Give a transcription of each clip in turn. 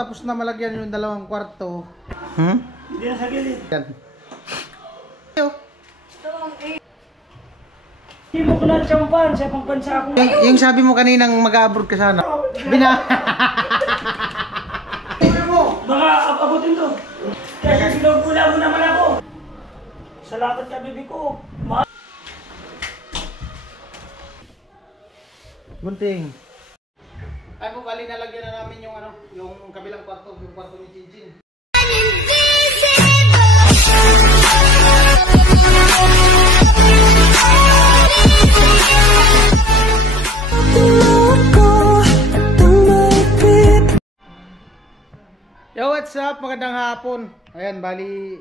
Tapos na malagyan yung dalawang kwarto. Hindi na sa gilid. Yan. Hindi mo ko na champan, sa ibang bansa ako. Yung sabi mo kaninang mag-abroad ka sana. Baka abutin to. Kasi ginugula mo naman ako. Salamat ka, bibi ko. Gunting. Ay po, bali nalagyan na namin yung ano, yung kabilang kwarto, yung kwarto ni Jinjin. Yo, what's up? Magandang hapon. Ayan, bali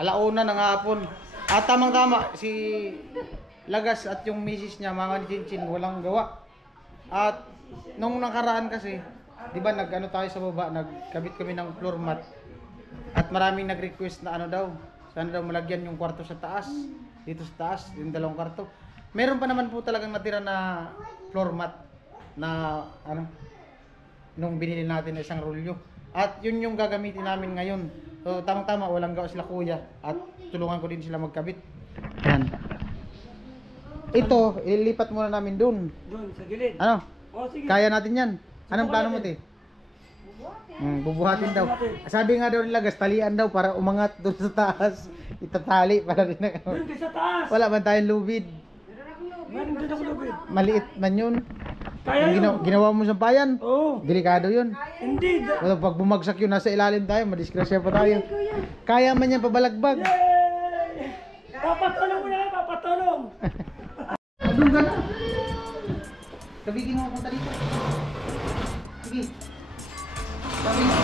alauna ng hapon. At tamang-tama si Lagas at yung misis niya, mga ni Jinjin, walang gawa. At nung nakaraan kasi, 'di ba, nag-ano tayo sa baba, nagkabit kami ng floor mat. At maraming nag-request na ano daw, sana daw malagyan yung kwarto sa taas. Dito sa taas, yung dalawang kwarto. Meron pa naman po talagang natira na floor mat na ano, nung binili natin na isang rolyo. At yun yung gagamitin namin ngayon. So tamang-tama, walang gawa sila kuya at tulungan ko din sila magkabit. Yan. Ito, ilipat muna namin dun. Doon, sa gilid. Ano? O, sige. Kaya natin yan. Anong plano mo, te? Bubuhatin daw. Sabi nga daw nila, talian daw para umangat doon sa taas. Itatali para rin na. Doon ka sa taas. Wala man tayong lubid. Meron din ako lubid. Maliit man yun. Kaya yun. Ginawa mo sa bayan. Oo. Delikado yun. Hindi. Pag bumagsak yun, nasa ilalim tayo, madisgrasya pa tayo. Kaya man yan pabalagbag. Yay! Papatulong mo na, papatulong. Doon ka na. Kabigin mo punta dito. Sige. Sabi mo.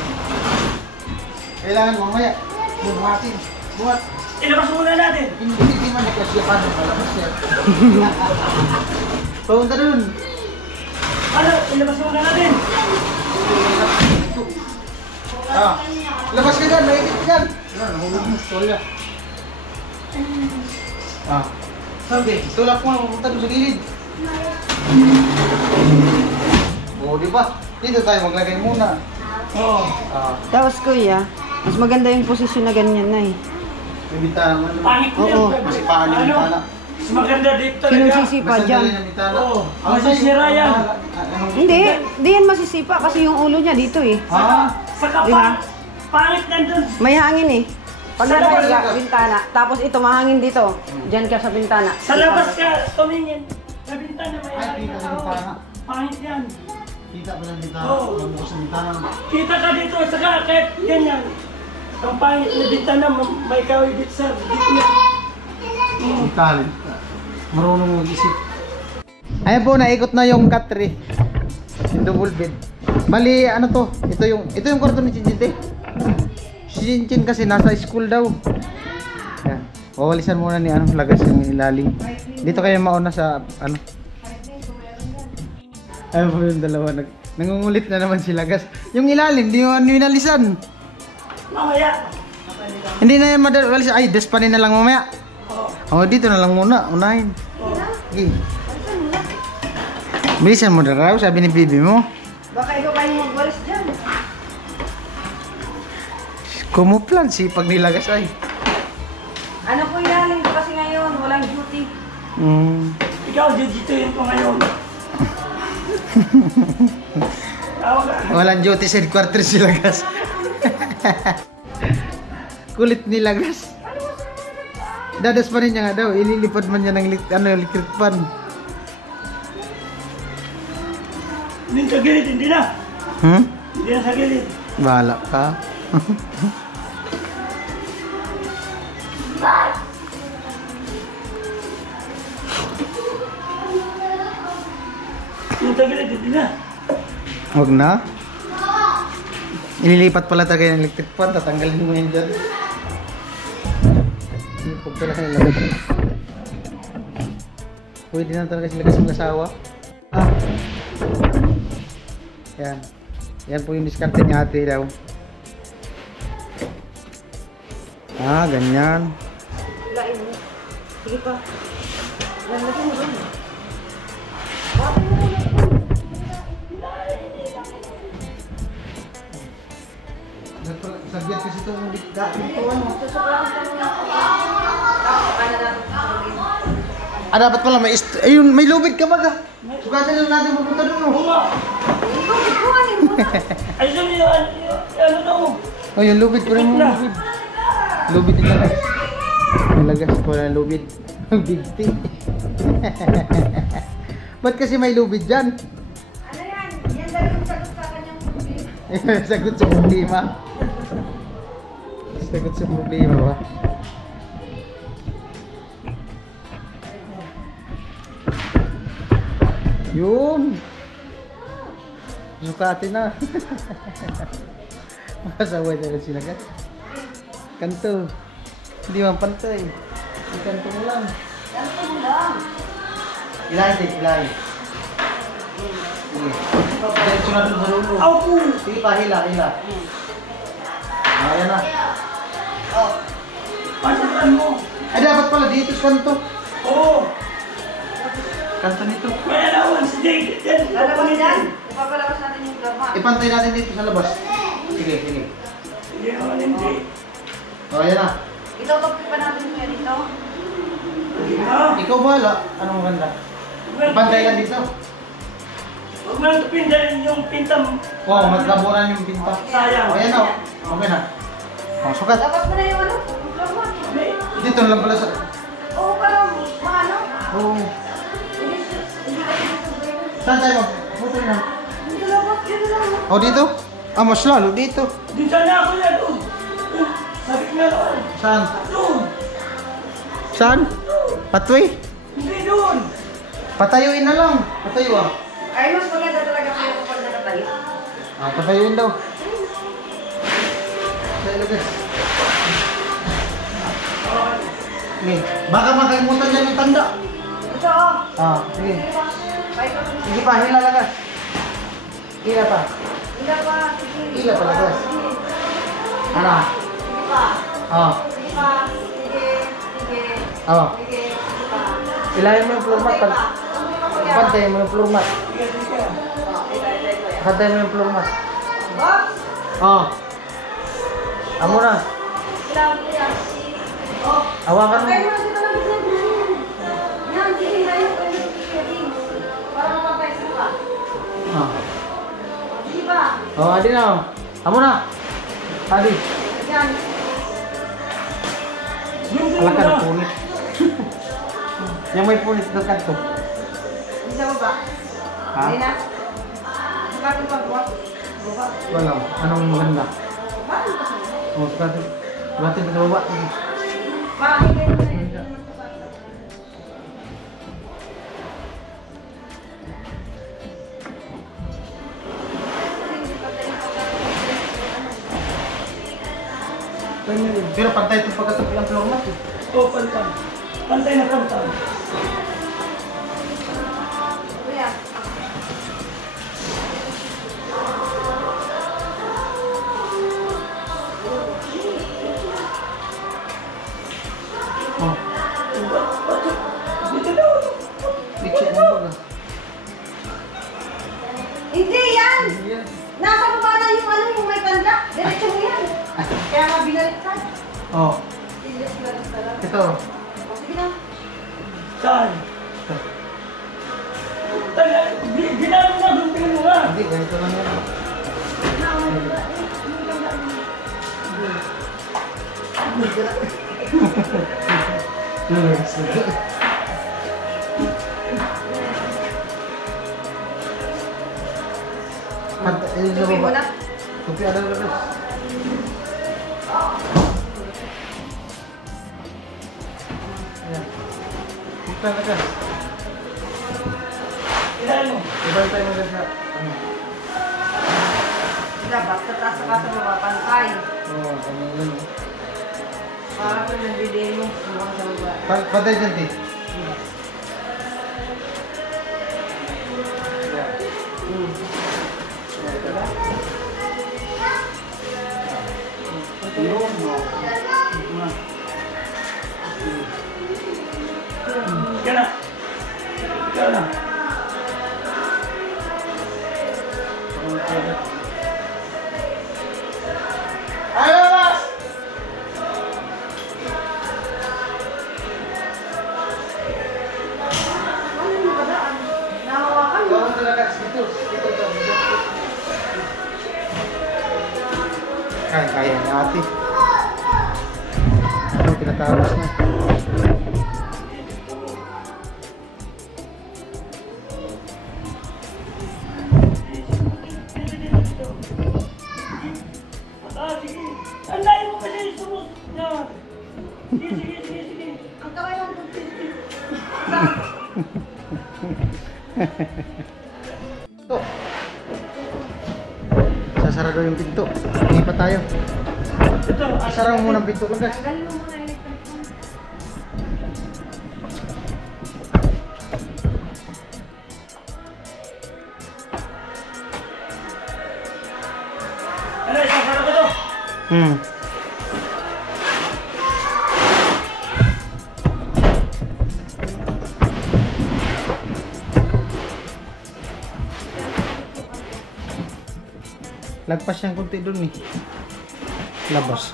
Kailangan mamaya. Buhatin. Buhat. Ilabas muna natin. Hindi man nagkasyapan. Malabas yan. Punta dun. Ano? Ilabas muna natin. Ah. Labas ka dyan. Maigit ka dyan. Nahulog mo. Tulak. Ah. Sabi, tulak mo. Pupunta doon sa gilid. Oo, di ba? Dito tayo maglagay muna. Oo. Ah. Tapos kuya, mas maganda yung posisyon na ganyan na eh. May bintana man. Pangit na Oo. yan. Masipaan yung bintana. Mas maganda dito talaga. Sinusisipa dyan. Oo. Masisira yan. Hindi yan masisipa kasi yung ulo niya dito eh. Ah? Saka Di ba? pangit nandun. May hangin eh. Pag Sa labas nakahiga, bintana. Tapos ito, mahangin dito. Diyan ka sa bintana. Sa labas ka tumingin. Sa bintana may Ay, kita sa bintana. Pangit yan. Kita pa ng bintana. Oo. Mabukas sa bintana. Kita ka dito, saka kahit ganyan. Ang pangit na bintana, may kaway dito sa gitna. Ang talent. Marunong mag-isip. Ayan po, naikot na yung katri. Yung double bed. Bali, ano to? Ito yung kwarto ni Jinjin. Si Jinjin kasi nasa school daw. Ayan. Wawalisan muna ni ano, Lagas yung ilalim. Dito kayo mauna sa ano. Ayun po yung dalawa. Nangungulit na naman si Lagas. Yung ilalim, di mo winalisan. Mamaya. Hindi na yan madalisan. Ay, despanin na lang mamaya. Oh, dito na lang muna. Unahin. Okay. Bilisan mo na raw, sabi ni bibi mo. Baka ikaw kayo magwalis dyan. Kumuplan si pag nilagas ay. Ano po ilalim ko kasi ngayon, walang duty. Ikaw, dito ko ngayon. Tawag ka. Walang duty sa headquarters si Lagas. Kulit ni Lagas. Dadas pa rin niya nga daw, ililipad man niya ng electric fan. Hindi sa gilid, hindi na. Hindi na sa gilid. Bahala ka. Hindi sa gilid, hindi na. Huwag na. Ililipat pala talaga yung electric fan, tatanggalin mo yan dyan. Huwag talaga yung Lagas. Pwede na talaga si Lagas mag-asawa. Ah. Yan. Yan po yung diskarte ni ate daw. Ah, ganyan. Lain mo. Sige pa. Lalagyan mo doon. Saglit kasi itong dito ano. Susuklahan ka muna ako. Tapos ano lang. Ah, dapat pala may ayun, may lubid ka baga. Sugatin lang natin pupunta doon. Oo Oh. nga. Ikaw, ikuhanin mo na. Ay, sabi niya, ano na ako? Oh, yung lubid ko rin mo. Na. Lubid. Lubid din lagas. Yung lagas ko na lubid. Big thing. Ba't kasi may lubid dyan? Ano yan? Yan dahil yung sagot sa kanyang problema. Sagot sa problema. Sagot sa problema ba? Yun. Sukatin na. Makasaway na sila ka. Kanto. Hindi man pantay. Yung kanto mo lang. Ganito mo lang. Ilahin din, ilahin. Sige. Diretso na dun sa lulo. Ako po. Sige pa, hila, hila. Ayan na. Pasakan mo. Ay, dapat pala dito sa kanto. Oo. Kanto nito. May alawan si Jake. Yan. Lalabas yan. Ipapalabas natin yung drama. Ipantay natin dito sa labas. Sige, sige. Hindi naman yung Jake. O, ayan na. Ito-topic pa natin siya dito. Ha? Ikaw bahala. Anong maganda? Ipantay lang dito. Huwag mo lang tupindan yung pintam. Oo, maglaboran yung pinta. Sayang. O, ayan na. Okay na. O, sukat. Labas mo na yung ano. Yung drama. May, Dito lang pala sa... Oo, parang maano. Oo. Hindi kasi dito. Saan tayo mag... Buto na. Dito labas. Dito lang. O, dito? Ah, mas lalo dito. di sana ako yan. Oh. Sabi ko na doon. Saan? Doon. Saan? Patwi? Hindi doon. Patayuin na lang. Patayo ah. Ay, mas maganda talaga kayo kapag nakatayo. Ah, patayuin daw. Sa ilagay. Sige. Baka makalimutan dyan yung tanda. Ito, oh. Ah, sige. Bye pa. Sige pa, hila lagas. Hila pa. Hila pa. Sige. Hila pa lagas. Sige. Ano? Sige pa. Ah. Sige pa. Sige. Sige. Ah. Sige. Sige pa. Ilahin mo yung floor mat. Kunti pa. Kunti pa, kuya. Pantayin mo yung floor mat. Sige, sige. Oh, ito. Pantayin mo yung floor mat. Box. Ah. Amo na. Ilang, kuya. Oh. Hawakan mo. Patay mo na dito lang dito. Yan, sige. Tayo ko yung setting. Para mapatay sila. Ah. Sige pa. Oh, adi na. Amo na. Adi. Yan. Yung Ala ka na na. punit. Yung may punit na kanto. Isa mo ba? Ha? Hindi na. Bakit pa buhat? Buhat. Wala. Anong maganda? Bakit pa sila? Oh, sakati. Batin sa baba. Bakit kayo na yun? Pero pantay ito pagkatapos ng floor mat eh. Oh, pantay. Pantay na pantay. Kuya. Oh, Dito doon. i-check mo baga. Hindi yan! Yan. Nasa baba na yung ano, yung may tanda. Diretso mo yan. Kaya nga binaliktad. Oh, Sige, binaliktad. ito. O, sige na. Saan? Taga, ginano na doon, tingin mo nga. Hindi, ganito lang yan. Pantay sa Tupi mo baba. na. Tupi ada labas. Ayan. Kita lagas. Ilan mo? Ibantay mo lagas na. Ano? Sige, basta taas ka sa baba, pantay. Oo, ano yun. Para kung nagbibigay mo, sumakang sa baba. Pantay dyan, Ti. Yan na. Yan na. Ayaw! Kaya ni ate. Ano, pinatapos na. Ah, sige. Ang layo mo kasi sumus. Yan. Sige. Ang kamay mo tubig. Ito. Sasara daw yung pinto. Hindi pa tayo. Ito. Sara mo muna ang pinto, Lagas. Tanggalin mo muna electric fan. Ano, isasara ko to. Hmm. Lagpas siyang kunti dun eh. Labas.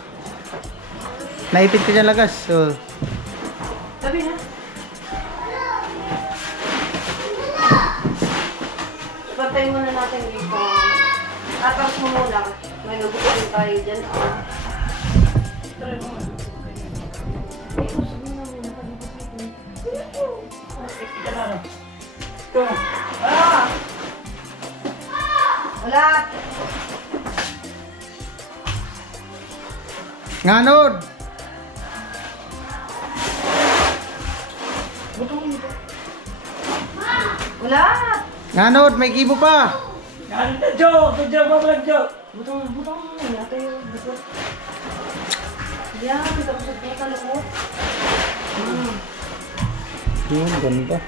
Naipit ka dyan, Lagas. So, Sabi na. Patay muna natin dito. Tapos mo muna. May nagugutin tayo dyan. Try mo. Ika na, ano? Ito. Ah! Wala. nganod! Butong ito. Wala. Nganod! May kibo pa! Yan, Jo! Babalag, Jo! Butong mo yata yung butong. Yan, tapos sa buta lukot. Yun, ganda.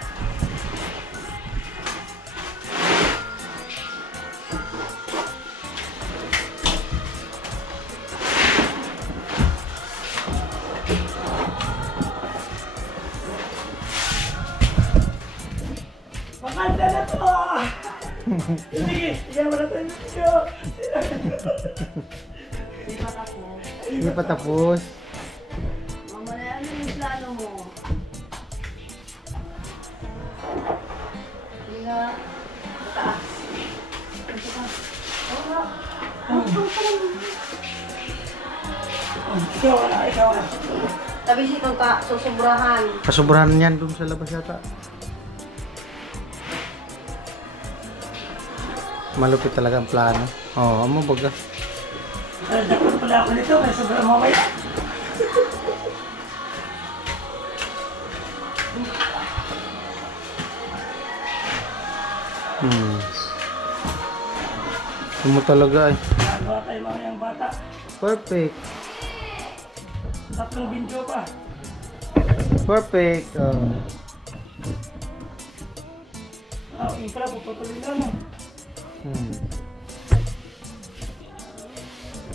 Maganda na to! Sige, iyan mo na tayo, Jo! Hindi pa tapos. Hindi pa tapos. Mamaya, ano yung plano mo? Hindi nga. Mataas. Ito ka. Oo nga. Ikaw na. Tabi si itong susubrahan. Kasobrahan yan dun sa labas yata. Malupit talaga ang plano. Oo, amo baga. Dapat pala ako nito, kaya sobrang mamaya. Amo talaga eh. Nagawa tayo mamayang bata. Perfect. 3 binjo pa. Perfect. Yung pala, puputuloy na mo.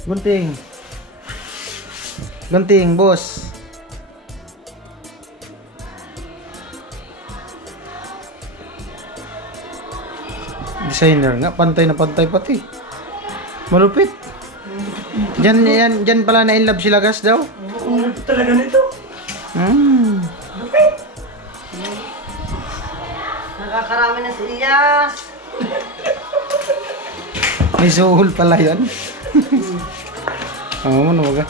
Gunting. Gunting, boss. Designer nga, pantay na pantay pati. Malupit. Diyan pala na in love si Lagas daw. Ang talaga nito. Lupit! Nakakarami na si Elias. May suhol pala yan. Oo, ano ba?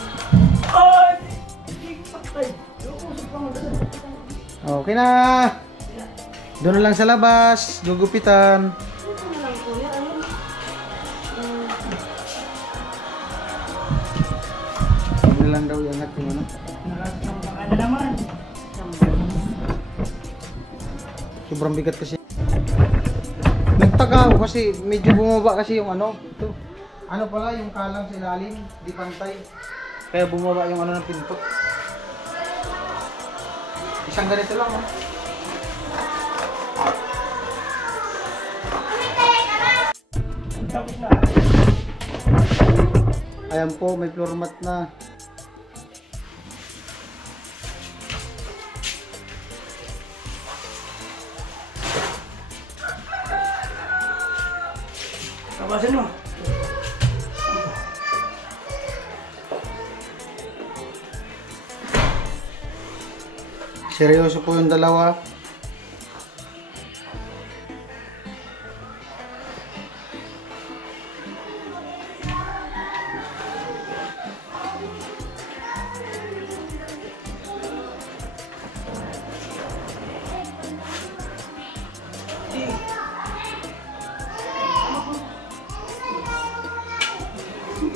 Ay! Hindi patay. Usap pa mo dala. Okay na. Doon na lang sa labas, gugupitan. Ito na lang po yan. Ano lang daw yung ating ano. Nakasama na naman. Sobrang bigat kasi. Nagtaka ako kasi medyo bumaba kasi yung ano. Ito. Ano pala yung kalang sa ilalim, di pantay. Kaya bumaba yung ano ng pinto. Isang ganito lang oh. Tapos na. Ayan po, may floor mat na. Tapasin mo. Seryoso po yung dalawa.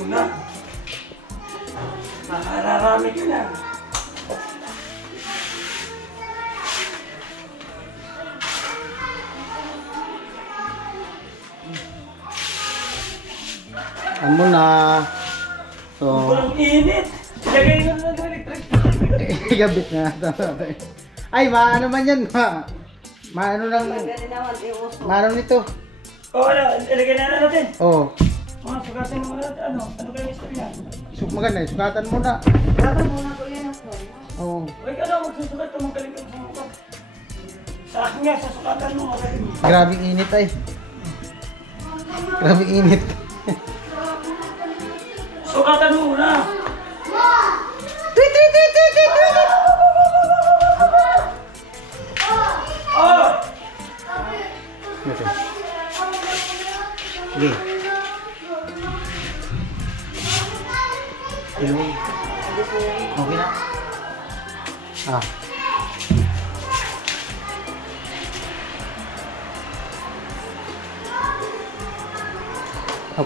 Gutom na. Makararami ka na. Ano na? So, Walang init. Lagay na ng electric. gabit na. Ay, maano man yan. Maano lang. Ganun naman, iuso. Maano nito? O ano, ilagay na natin. Oh, Mga sugasin mo na natin. Ano kayo istorya? maganda. Sukatan mo na. Dapat muna ko yan ako. Oh, Huwag ka daw magsusugat ka, magaling ka sumukat. Sa akin nga, sa sukatan mo, magaling. grabing init ay. Grabing init. Sukatan mo muna. Tweet, tweet, tweet, tweet, tweet, tweet. Oh! Ito. Sige. Ilong. Okay na. Ah.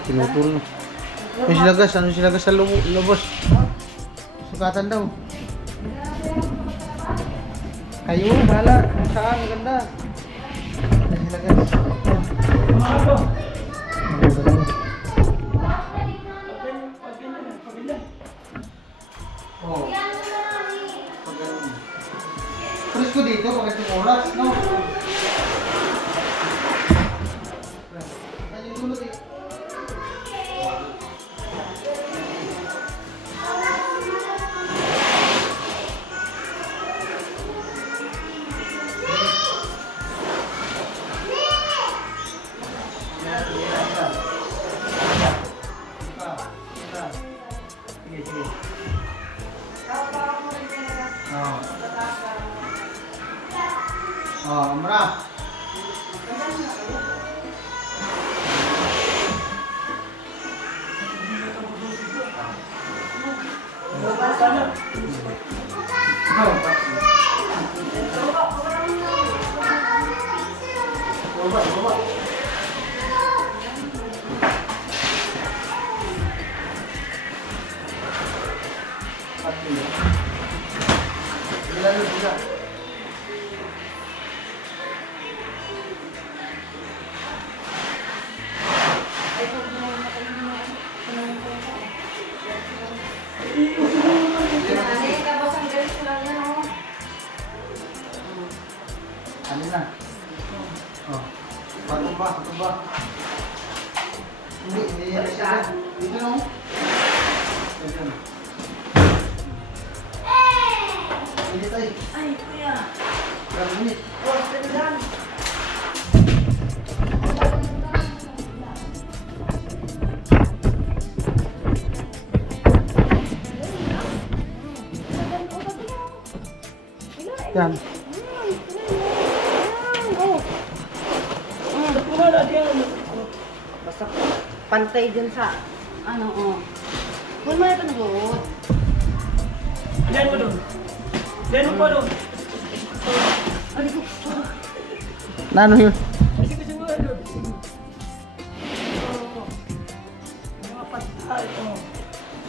Pinutol. Ano silagas? Ano silagas sa lubos? Sukatan daw. Kayo, bahala. Kung saan, maganda. Ano silagas? Mga ito. Oo. Terus ko dito, pag itong oras, no? Ayun dulot eh. Sige, sige. Mura. Ano na? Oh. Patumba, patumba. Hindi yan na siya. Dito no? Dito no? Init ay. Ay, kuya. Grabe init. Oh, tandaan. Yan. Basta pantay din sa ano, oh. Kung may panagot. Diyan mo doon. Diyan mo pa doon. Ay, ko. Nano yun? Kasi gusto mo doon. Mga patay.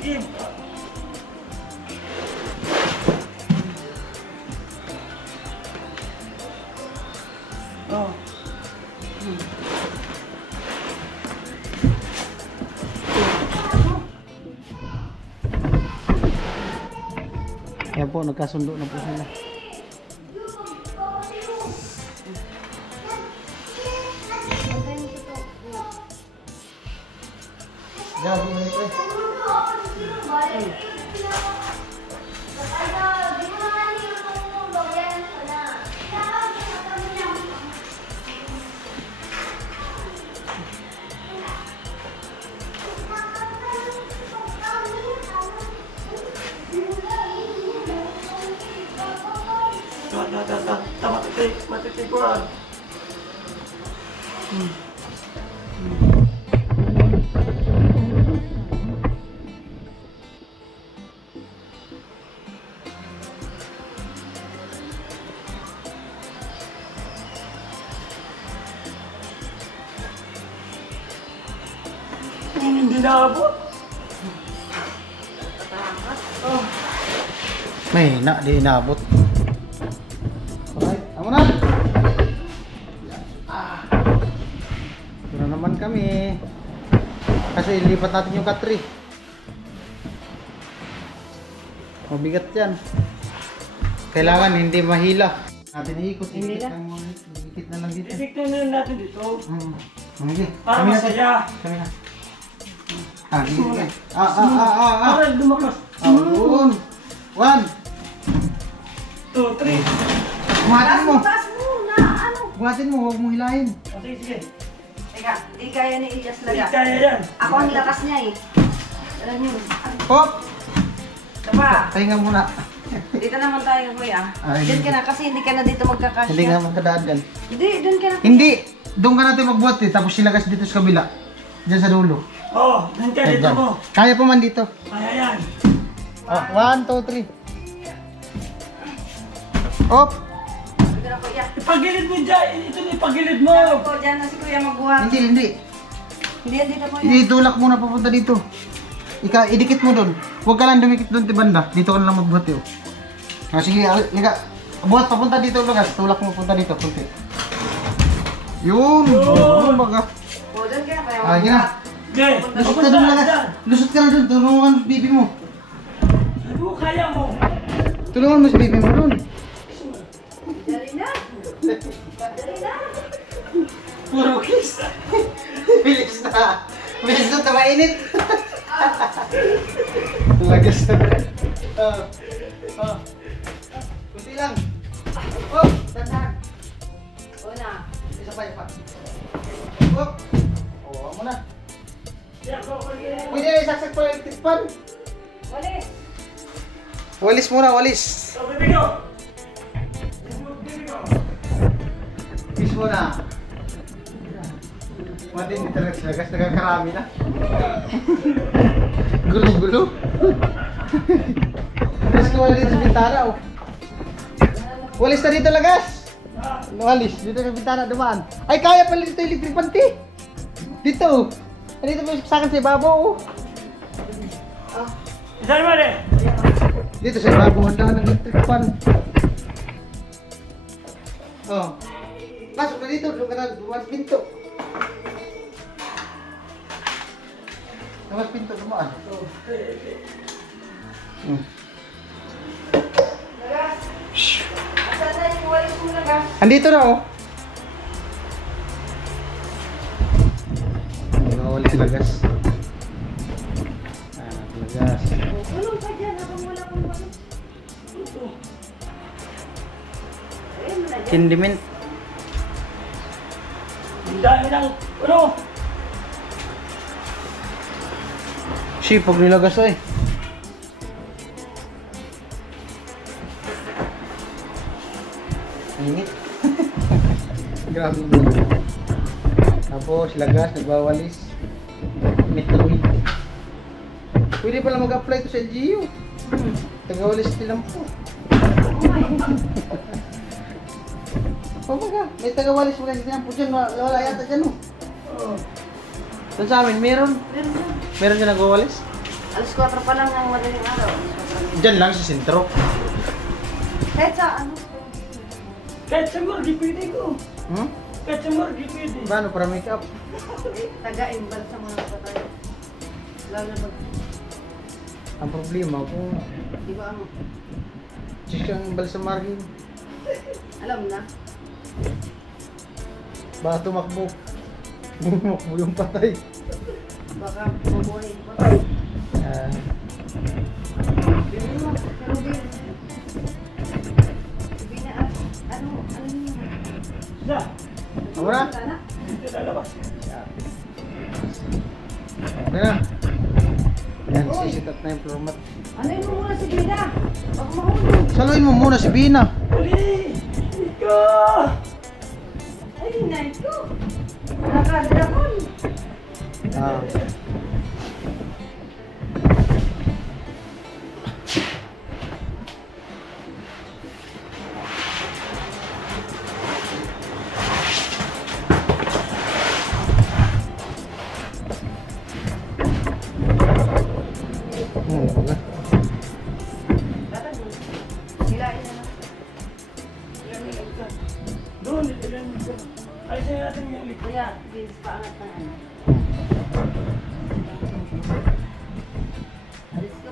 Give. Oh. Yan po, nagkasundo na po sila. Grabe init eh. Matitikuan. Hindi na abot. Mahina, di inabot. Alright, amo na. Ito na naman kami. Kasi ilipat natin yung katri. Mabigat yan. Kailangan hindi mahila. Natin iikot, Hindi ikot na. ikit na lang dito. Epekto na natin dito. Sige. Para Kami na. masaya. Kami na. Sige. Para lumakas. Doon. 1. 2, 3. Buhatin mo. Taas mo na ano. Buhatin mo, huwag mo hilahin. Okay, sige. Teka, di kaya ni Ijas Hindi laga. kaya yan. Ako ang lakas niya eh. Alam niyo. Hop! Diba? Pahinga muna. Dito naman tayo kuya. Ay, Diyan ka na kasi hindi ka na dito magkakasya. Hindi nga makadaan dyan. Hindi, doon ka na. Hindi! Doon ka natin magbuhat eh, tapos silagas dito sa kabila. Diyan sa dulo. Oo, nandiyan dito Dyan. mo. Kaya pa man dito. Kaya yan. 1, 2, 3. Hop! Dito na kuya. Ipagilid mo dyan. Ito na ipagilid mo. Ako, dyan na si kuya magbuhat. Hindi. Hindi yan dito kuya. Itulak muna papunta dito. Idikit mo doon. Huwag ka lang dumikit doon banda. Dito ka na lang magbuhat yun. Sige, buhat papunta dito lugas. Tulak mo papunta dito. Kunti. Yun! Yun! Baga. O, doon ka na kuya. Sige na. Okay. Lusot ka doon lugas. Lusot ka na doon. Tulungan mo si bibi mo. Ano kaya mo? Tulungan mo si bibi mo doon. Dali na. Dali na. Puro kiss. Bilis na. Bilis na, mainit. Lagas na. Kunti lang. Oh, tandaan. O na. Isa pa. Oh. Oh, mo na. Pwede na isaksak pa yung tikpan. Walis. Walis muna, walis. So, bibigo. Kiss muna. Matin di talaga sila, kasi nagkakarami na. Gulo-gulo. Tapos ko walis sa bintana, oh. Walis na dito, lagas. Walis, dito sa bintana, dumaan. Ay, kaya pala dito electric panty. Dito. Dito mo sa akin sa ibabaw, oh. Saan mo rin? Dito sa ibabaw, handa ng electric pan. Oh. Pasok na dito, doon ka na, dumaan pinto. Dumaan pinto, dumaan. Lagas. Asan na yung walis mo lagas? Andito na, oh. Walis lagas. Lagas. Tulong ka dyan habang wala kang walis. Ayun mo na dyan. Kindiment. Ang dami ng, ano? Pag nilagas, eh. Init. Grabe mo. Tapos, lagas, nagwawalis. Metroid. Pwede pala mag-apply to sa LGU. Tagawalis nilang po. Pamaga, may tagawalis mo kasi nilang po dyan. Wala yata dyan, oh. Oo. Doon sa amin, meron. Meron dyan. Meron dyan nagwawalis. Alas 4 pa lang ng madaling araw. Dyan lang sa sentro. Kahit sa ano. Kahit sa morgue, pwede ko. Hmm? Kahit sa morgue, pwede. Paano para make up? Taga-imbal sa mga patay. Lalo na pag, Ang problema kung di ba ano, siyang balsamarhin, alam na. baka tumakbo. Bumakbo yung patay. Baka mabuhay yung patay. Ah, Bibili mo, pero din. Bibili na ano yun? Sa, Ako na? Wala na. dito lalabas. Okay na. Yan, sisikat na yung floor mat. Ano yun mo muna si Bida? Baka mahulog. Saluin mo muna si Bina. Uli! Iko! Ay, night ko. Nakadragon. Ah.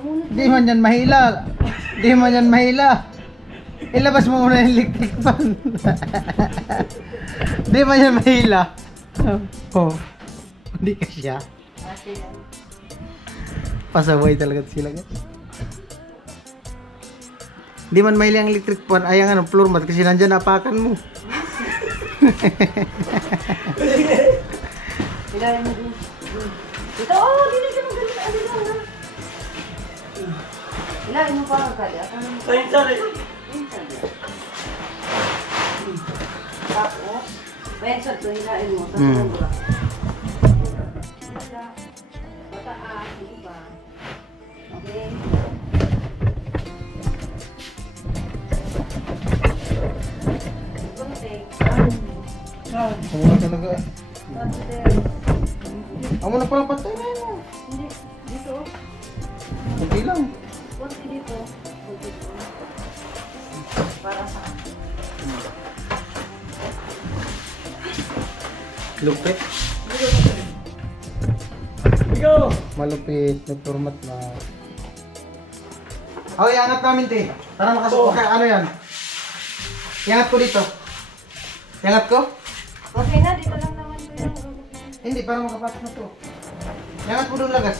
Makunat. Di man yan mahila. Di man yan mahila. Ilabas mo muna yung electric fan. Di man yan mahila. Oh. Hindi ka siya. Kasi yan. Pasaway talaga sila guys. Di man mahila ang electric fan. Ay ang ano, floor mat kasi nandyan napakan mo. Ilalim mo dun. Ito, oh, dito siya magaling. Ano lang, ha? Ilalim mo pa ang kali. Ayun, sorry. Tapos, bayan sa ito, ilalim mo. Sa Hmm. sobra. Pataas, hindi ba? Okay. Kunti. Amo na talaga eh. Kunti. Amo na pala patay na yun. Hindi. Dito. Kunti lang. Kunti dito. Kunti dito. Para sa... Lupit. Ikaw. Malupit. Nagturmat na. Oh, iangat namin te. Tara makasuko ka. Ano yan? Iangat ko dito. Iangat ko? Okay na, dito lang naman ko yung... Hindi, para makapasok na to. Iangat mo doon lagas.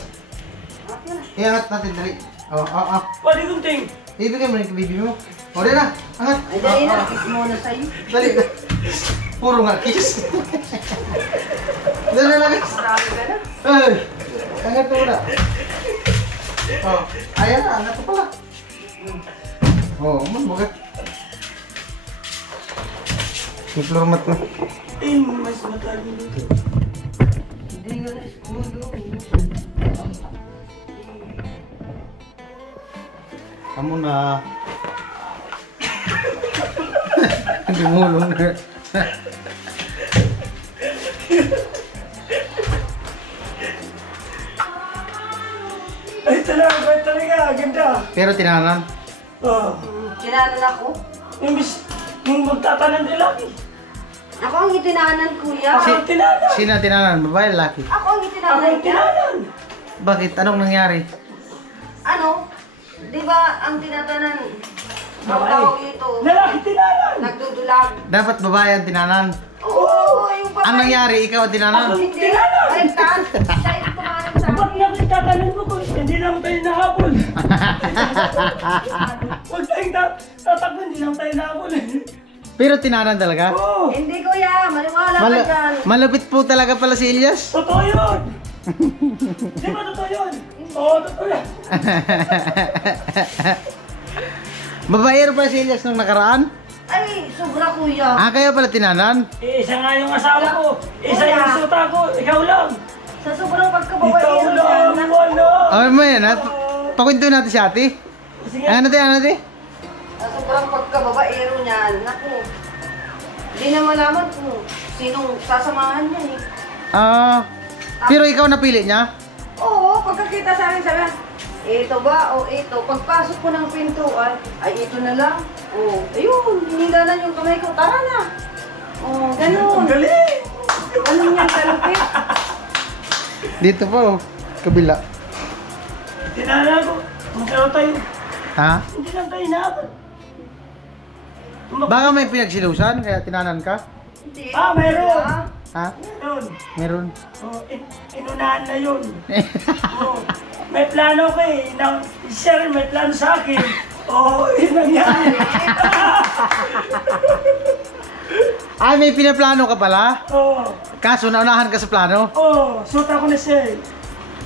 Okay na. Iangat natin, dali. Oh. Pwede gunting. Ibigay mo na yung baby mo. O, dali na. Angat. Ay, dali na. Kiss muna sa'yo. Dali. Puro nga kiss. Dali na lagas. Marami ka na. Ay, angat mo na. Oh, ayan na. Angat ko pala. Oh, magat. May floor mat na. Eh, mas matagal dito. Hindi nga na eskudo. Kamu na. Hindi mulong na. Ay, talaga. Ganda. Pero tinanan. Oh. Kinanan ako. Yung magtatanan din laki. Ako ang itinanan, kuya. Ako ang tinanan. Sino tinanan? Babae, lalaki? Ako ang Ako itinanan ang niya. tinanan. Bakit? Anong nangyari? Ano? Di ba ang tinatanan? Ang Babae. tawag ito. Lalaki tinanan. Nagdudulag. Dapat babae ang tinanan. Oo, yung babae. Ang nangyari, ikaw ang tinanan. Hindi. Tinanan. Ay, tan. Siya yung tumanan sa Ba't akin. na tatanan mo ko? Hindi naman tayo nahabol. Huwag tayong tatakbo, hindi naman tayo nahabol. Pero tinanan talaga? Oo. Hindi, kuya. Maniwala ka dyan. Malupit po talaga pala si Elias. Totoo yun! Di ba totoo yun? Oo, totoo yan. Babaero pa si Elias nung nakaraan? Ay, sobra, kuya. Ah, kaya pala tinanan? Isa nga yung asawa ko. Isa yung suta ko. Ikaw lang. Sa sobrang Ikaw pagkababaero lang. niya. Wala. Okay mo yan, ha? Pakwento natin si ate. Sige. Ano natin? Sa sobrang pagkababaero niyan, naku. Hindi na malaman kung sinong sasamahan niyan eh. Ah, pero ikaw napili niya? Oo, pagkakita sa akin, sabi niya, ito ba o ito? Pagpasok ko ng pintuan, ay ito na lang. Oh, ayun, hinilalan yung kamay ko, tara na. Oh, ganun. Ang galing. Ganun yan kalupit. Dito po, kabila. Tinanan ko. Magkaroon tayo. Ha? Hindi lang tayo nahabol. Baka may pinagsilusan, kaya tinanan ka? Hindi. Ah, meron. Ah, Ha? Yun. Meron. Oh, inunahan na yun. Oh, may plano ko eh. Siya rin may plano sa akin. Oo, yun ang yan. Ay, may pinaplano ka pala? Oo. Kaso naunahan ka sa plano? Oo, suta ko na siya eh.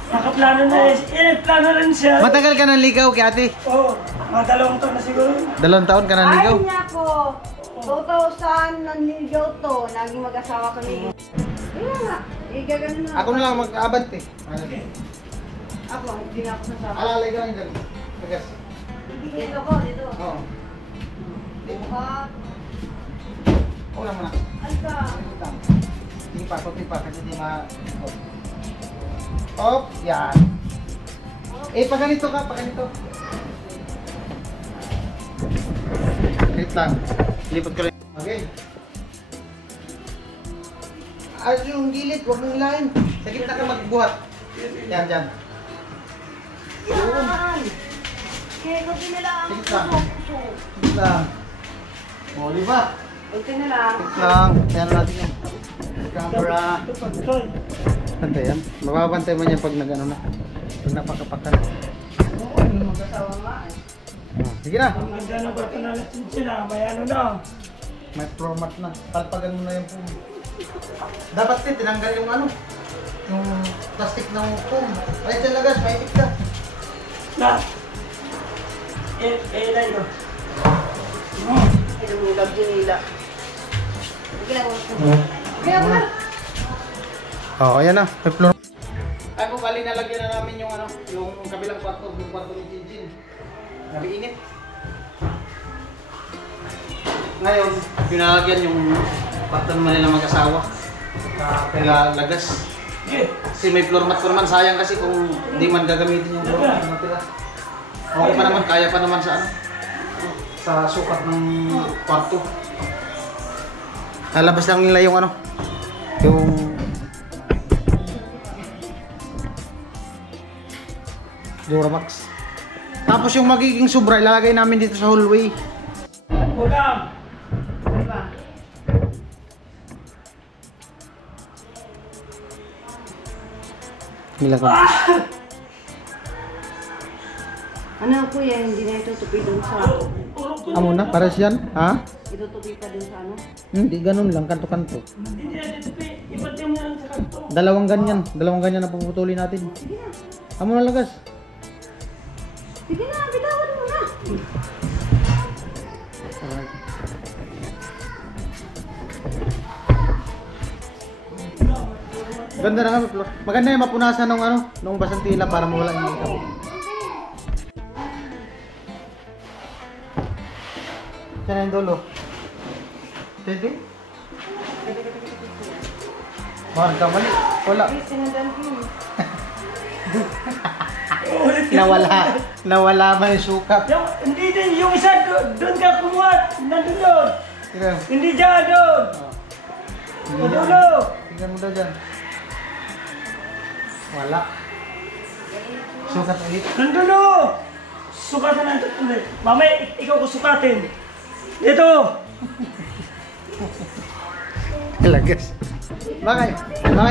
Nakaplano na eh. Plano rin siya. Matagal ka nang ligaw kay ate? Oo, mga 2 taon na siguro. 2 taon ka nang ligaw? ay niya ko. 2000 nanligaw to. Naging mag-asawa kami. Kaya nga, igaganon na. Ako na lang mag-abant eh. Ano? Ako, hindi na ako sasama. Alalay ka lang dyan. Tagas. Dito ko, dito. Oo. Buka. Una mo na. Ay ka. Hindi pa, kunti pa kasi di ma... Op, yan. Eh, pag ganito ka, pag ganito. Wait lang. Lipat ko lang. Okay. Yung gilid, huwag mong hilahin. Sa gitna ka magbuhat. Yan, yan. Yan. kunti na lang. Sige lang. Sige lang. O, di ba? Kunti na lang. Sige lang. Kaya na natin yung camera. Bantay yan. Mababantay mo niya pag nag-ano na. Pag napakapakan. Oo, yung mag-asawa nga eh. Sige na. Ang ganda ng kwarto na natin na, may ano na. May floor mat na. Palpagan mo na yung foam. Dapat din, tinanggal yung ano. Yung plastic ng foam. Ay, talaga, may ka. Na. Ilay ko. Ilulab din nila. Sige lang. Sige lang. Oo, ayan na. May floor. Ay, kung bali nalagyan na namin yung ano, yung kabilang kwarto, yung kwarto ni Jinjin. Nabiinit. Ngayon, pinalagyan yung kwarto naman nila mag-asawa. Kaya lagas. Kasi may floor mat ko naman, sayang kasi kung hindi man gagamitin yung floor mat nila. Okay pa naman, kaya pa naman sa ano, sa sukat ng kwarto. Lalabas lang nila yung ano, yung Duramax. Tapos yung magiging sobra, ilalagay namin dito sa hallway. Kulang. Diba? Nilagay. Ano kuya, hindi na itutupi dun sa... Amo na, para siyan, ha? Itutupi pa dun sa ano? Hindi, ganun lang, kanto-kanto. Hindi na dito, iba't yung yan sa kanto. Dalawang ganyan na puputulin natin. Sige na. Amo na lagas. Sige na, bitawan mo na. Alright. Ganda na nga, Flor. Maganda yung mapunasan ng ano, nung basang tila para mawala yung ikaw. Saan na yung dulo? Tede? Baka nagkamali. Wala. Ay, sinundan ko yun. Nawala man yung sukat. Yung, hindi din, yung isa doon ka kumuha, nandun doon. Tingnan. Hindi dyan, doon. Sa dulo. Tingnan mo daw dyan. Wala. Sukat ulit. Nandun o. Sukatan natin ulit. Mamaya, ikaw ko sukatin. Dito. Lagas. Baka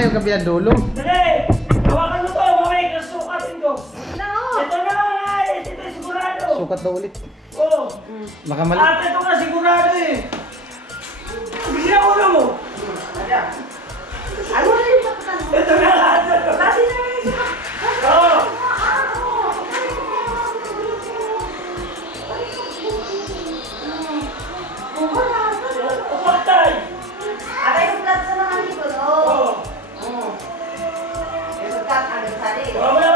yung kabilang dulo. Dali. Hawakan mo to. Mamaya, ikaw sukatin ko. Na, oh. Ito na, ito na sigurado. Sukat daw ulit. Oo. Baka mali. Ate, ito ka sigurado eh. Bigyan ang ulo mo. Ano na yung saktan mo? Ito na, ate. Kasi na yung saktan. Oo. Patay. Aray, yung flat sa mga likod, Oo. oh. Yung flat, hanggang sali. Wala.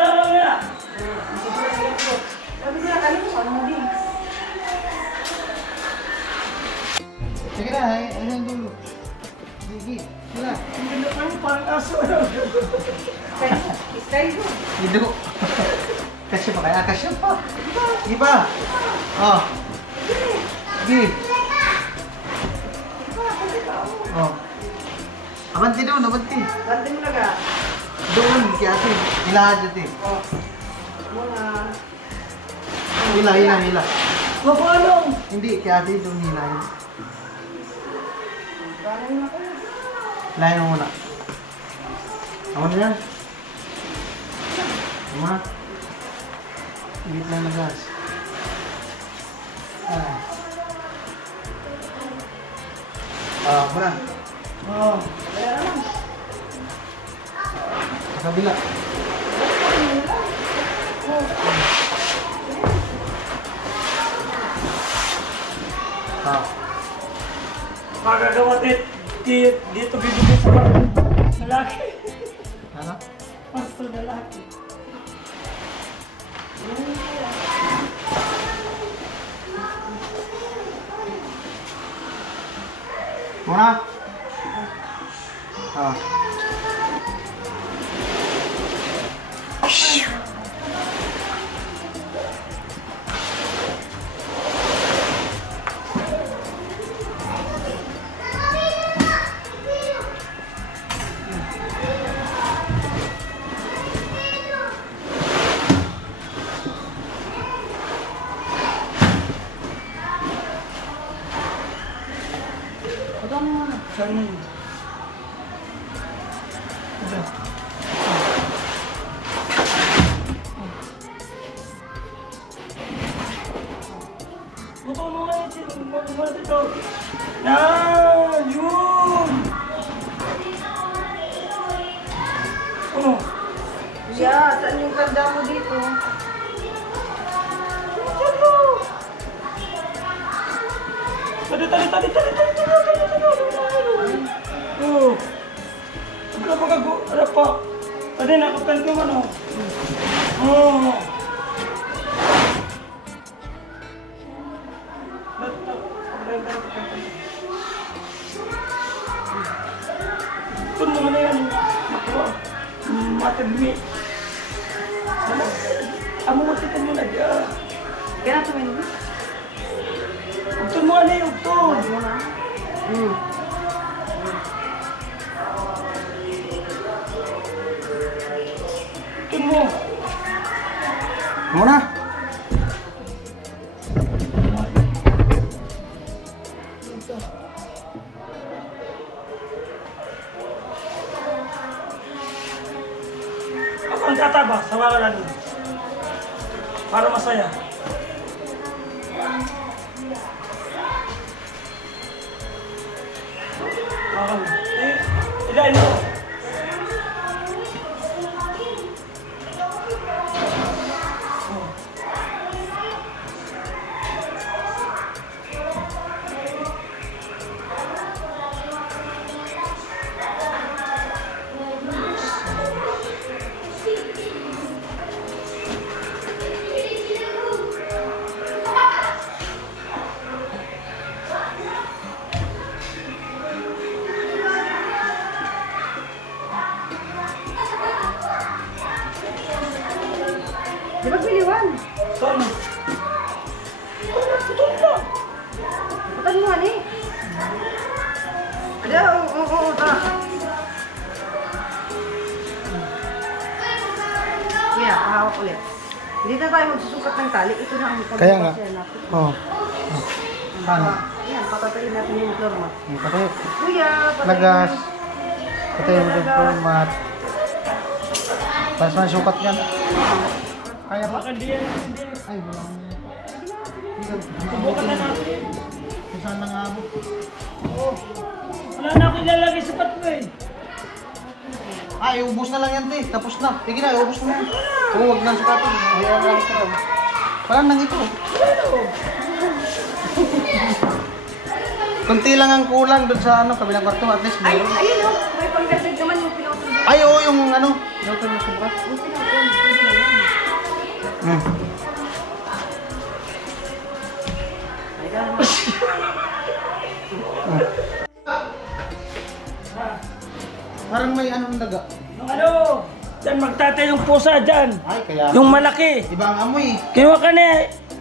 Sabi sila kayo, ano mo din? Sige na, ayun yung dulo. Sige. Wala. Ang ganda pa yung parang aso. Sky ko. Hindi ko. Kasya pa kaya? Kasya pa. Di ba? Oh. Sige. Oh. Abanti doon, abanti. Bante mo naga. Doon, kaya ate. Hilahan dito eh. Oh. Muna. Hila. Paano? Hindi, kaya ate doon hilahin. Parang na kayo. Hilahin mo muna. Ako na yan. Tama. Higit lang na gas. Muna. Oo. Sa kabila. Magagawa dito bibigay sa mga lalaki. Ano? Pasto lalaki. Muna. Saan na yun? Ito. Buto mo nga ito. Buto mo ito. Yan! Yun! Oh. Yeah, saan yung kanda mo dito? Tali. Oh. Ano pa gago? Ano pa? Tadi nakapkan ko ano? Oh. Ito mo na yan. Matagmi. Amo mo titan mo na dyan. Kaya na tumingin mo? Ito mo na yung ito. Ito mo. Muna. Ako ang tataba sa wakalan. Para masaya. Ilain mo. Di ba piliwan? Saan? Putol na. Patan mo ani. Ada, oo, tara. Yeah, hawak ulit. Hindi na tayo magsusukat ng tali. Ito na ang Kaya nga. pagpapasya natin. Oh. Paano? Ayan, papatayin natin yung floor mat. Patay. Kuya, patayin Lagas. mo. Patay yung format. Tapos man sukat yan. Kaya pa. Baka di yan. Ay, walang... Subukan na natin. Kung saan nangabot. Wala na ako ilalagay sa patlo eh. Ay, ubos na lang yan, te. Tapos na. Sige na, ubos na yan. Oo, wag nang sukatin. Ayan lang ito. Parang nang ito. Kunti lang ang kulang doon sa ano, kabilang kwarto. At least Ay, meron. ayun o. May pangdagdag naman yung pinakotol. Ay, oo, yung ano. Pinutol mo sobra. Yung pinakotol. Pwede na yan. Ay, gano'n naman. Parang may anong daga. Yung ano, dyan magtatay yung pusa dyan. Ay, kaya... Yung malaki. Iba ang amoy. Kinuha ka na,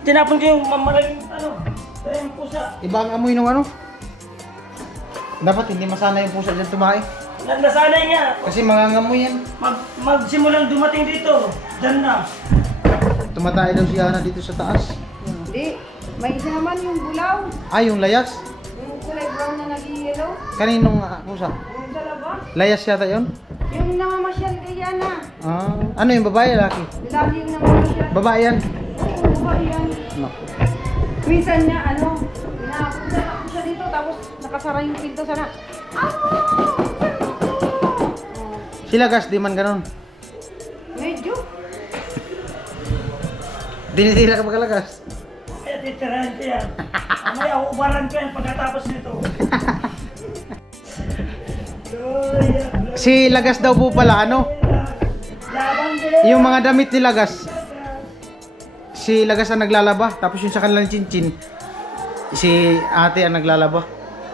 tinapon ko yung malaking ano, yung pusa. Iba ang amoy ng ano. Dapat hindi masana yung pusa dyan tumae. Nasanay nga, Kasi mangangamoy yan. magsimulang dumating dito, dyan na. Tumatay daw si Ana dito sa taas. Hindi. May isa naman yung bulaw. Ay, yung layas. Yung kulay brown na nag-yellow. Kaninong pusa? Yung sa labas. Layas yata yun? Yung namamasyal kay Yana. Ah, ano yung babae, lalaki? Lagi yung namamasyal. Babae yan. Oo, ba yan? Naku. Minsan niya, ano, pinapunta ako siya dito, tapos nakasara yung pinto sana. Sila gas, di man ganun. Medyo. Dinitira ka magkalagas. Kaya titirahan ko yan. Mamaya ubaran ko yan pagkatapos nito. Si Lagas daw po pala, ano? Labang din. Yung mga damit ni Lagas. Si Lagas ang naglalaba. Tapos yung sa kanilang chinchin, si ate ang naglalaba.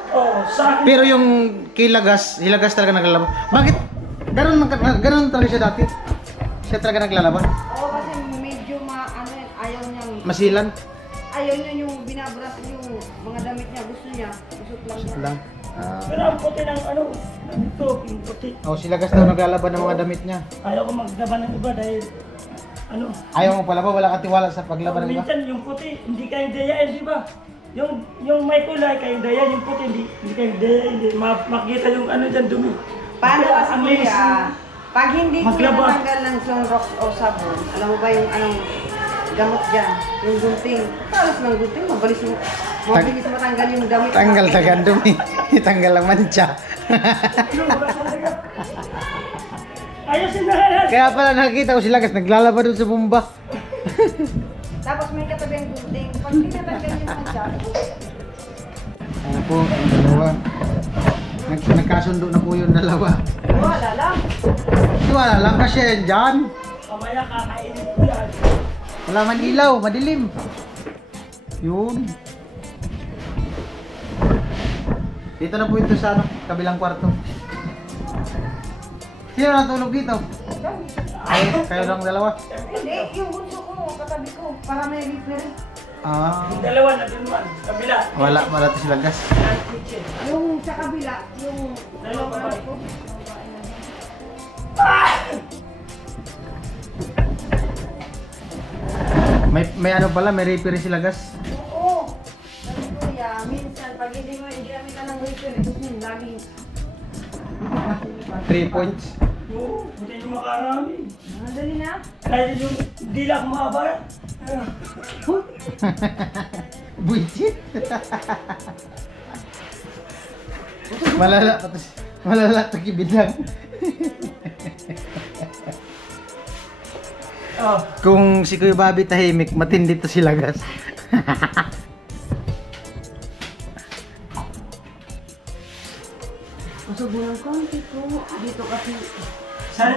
Oh, sa akin. Pero yung kay Lagas, si Lagas talaga naglalaba. Bakit? Ganun talaga siya dati. Siya talaga naglalaba. Oo, kasi medyo ano yan, ayaw niyang, Masilan. ayaw niya yung binabras yung mga damit niya, gusto niya, usot lang niya. Lang. Ah. Pero ang puti ng ano, ito, yung puti. Oh, si Lagas daw naglalaba ng mga damit niya. Ayaw ko maglaban ng iba dahil, ano, Ayaw mo pala ba? Wala kang tiwala sa paglaban ng iba? minsan yung puti, hindi kayang dayain, di ba? Yung may kulay, kayong daya, yung puti, hindi kayong daya, hindi makita yung ano dyan dumi. Paano kasi Ang kuya, linis. pag hindi ko Maglaba. natanggal ng sunrox o sabon, alam mo ba yung anong gamot dyan? Yung gunting. Talas ng gunting, mabilis matanggal yung damit. Tanggal tagan dumi. Tanggal ang mancha. Ayusin na lahat. Kaya pala nakita ko sila kasi naglalaba doon sa bumba. Tapos may katabi ang gunting. Pag tinatanggal yung mancha, Ano po, ang dalawa. Nagkasundo na po yung dalawa. wala lang. Wala lang kasi yan dyan. Mamaya kakainin ko yan. Wala man ilaw, madilim. Yun. Dito na po ito sa ano, kabilang kwarto. Sino natulog dito? Kayo lang dalawa? Hindi, yung bunso ko, katabi ko, para may repair. Ah, Yung dalawa na dinuan, kabila. wala to sila gas. Yung sa kabila, yung Dalawang babae. ko. May ano pala, may repair sila gas. Oo. Sabi ko, ya, minsan, pag hindi mo ginamit ka ng repair, ito yun, laging 3 points. Oo, buti yung makarami. Madali na. Kahit yung dila ko mahaba. Buisit. Malala to kibid lang. Oh, Kung si Kuya Bobby tahimik, matindi to sila gas. Masog mo ng konti ko. Dito kasi. sana,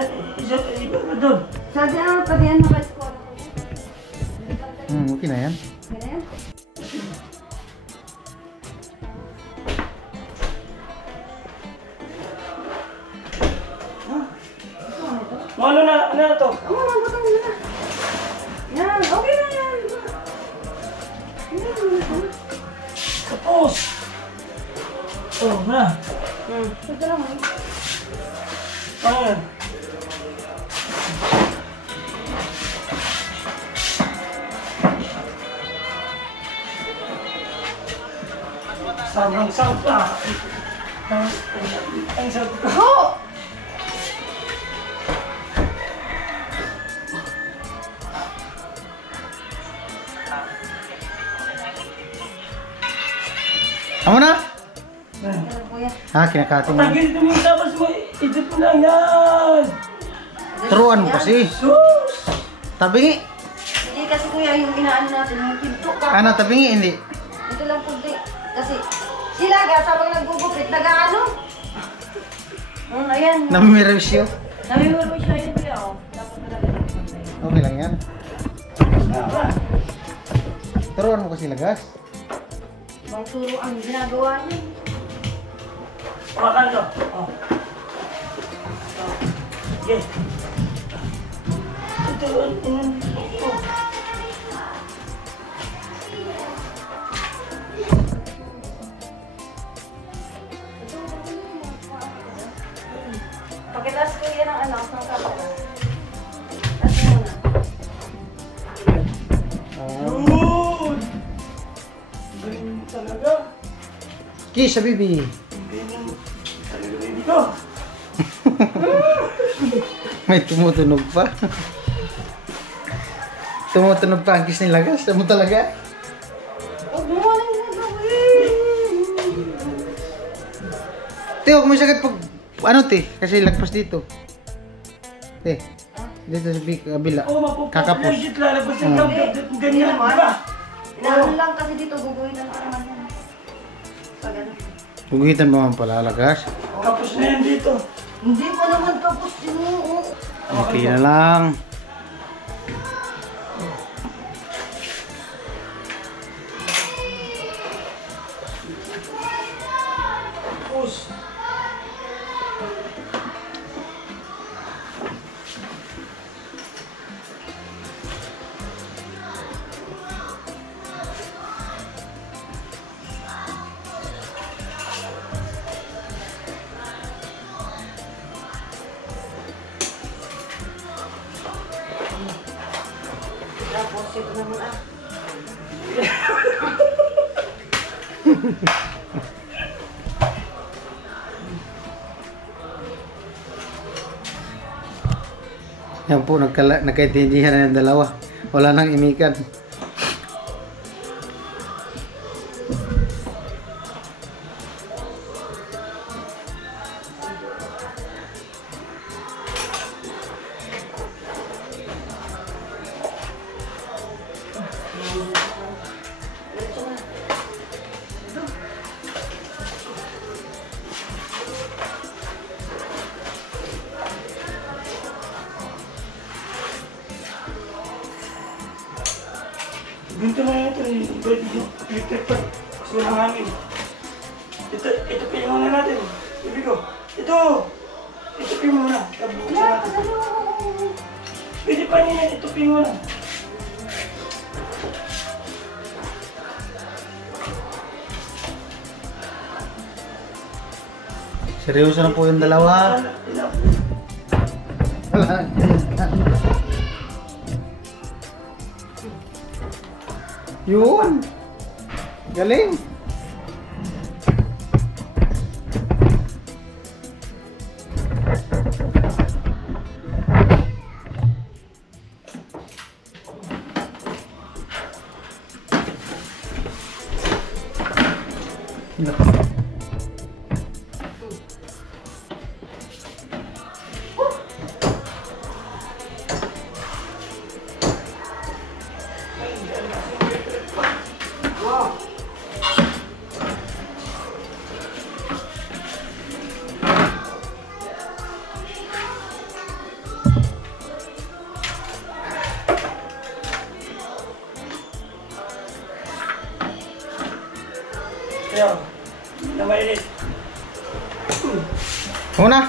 iba ba doon? Sabi ang tabihan mo kay school. Okay na yan. Ganyan? Ano na to? Oo, butang mo na. Yan, okay na yan. Tapos. Oh, na. Ito lang eh. Ano yan? Sobrang sarap na. Ang sarap ko. Oh! Amo na? Ano kuya? Ha, kinakating mo. Tagil mo yung tapos mo. Idot mo lang yan. Turuan mo kasi. Sus! Tabingi. Hindi kasi kuya yung inaano natin, yung pinto ka. Ano, tabingi, hindi. Ito lang puti. Kasi sila ga, sabang naggugupit, nag-ano? Ayan. Namimirwisyo. Namimuro siya yun kuya, oh. Dapat talaga. Okay lang yan. Turuan mo kasi lagas. Ibang turo ang ginagawa niya. Wakan to. Oh. Okay. Ito, oh. Pakitas ko yan ang ano, ng camera. Tas mo muna. Yun! Galing talaga. Kiss sa bibi. Galing talaga dito. May tumutunog pa. Tumutunog pa ang kiss ni lagas. Tamo talaga. Huwag mo lang nagawin. Te, huwag mo sakit pag... Ano, te? Kasi lagpas dito. Te, dito sa kabila. Oh, mapupos. Kakapos. Legit lalabas yung ganyan, di ba? Inaano lang kasi dito, guguhin ang araman yan. Pag ano. Huguhitan mo man pala, lagas. Kapos na yan dito. Hindi pa naman tapos yun. Okay na lang. Kapos. Tapos ito naman ah. Yan po, nagkaintindihan na yung dalawa. Wala nang imikan. Ganito na ito, electric pa. Kasi ng hangin. Ito pa yung muna natin. Ibig ko. Ito pa yung muna. Tabukin natin. Pwede pa niya yan. Ito pa yung muna. Seryoso na po yung dalawa. Wala. Yun. Galing. Kaya, na mainit. Una.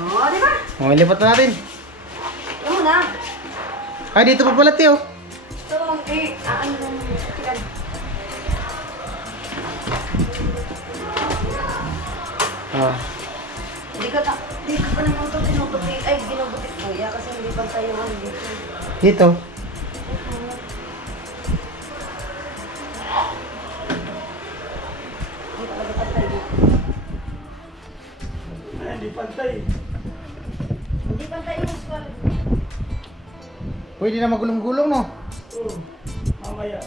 Oo, di ba? O, ilipat na natin. Yung na. Ay, dito pa pala, Teo. Ito, ano lang, chicken. Ah. Hindi ka pa naman ito ginubutit. Ay, ginubutit kuya kasi hindi pa sa'yo ang dito. Dito. Hindi talaga patay mo. Ay, hindi pantay. Hindi pantay yung squad. Pwede na magulong-gulong, no? Oo. Mamaya.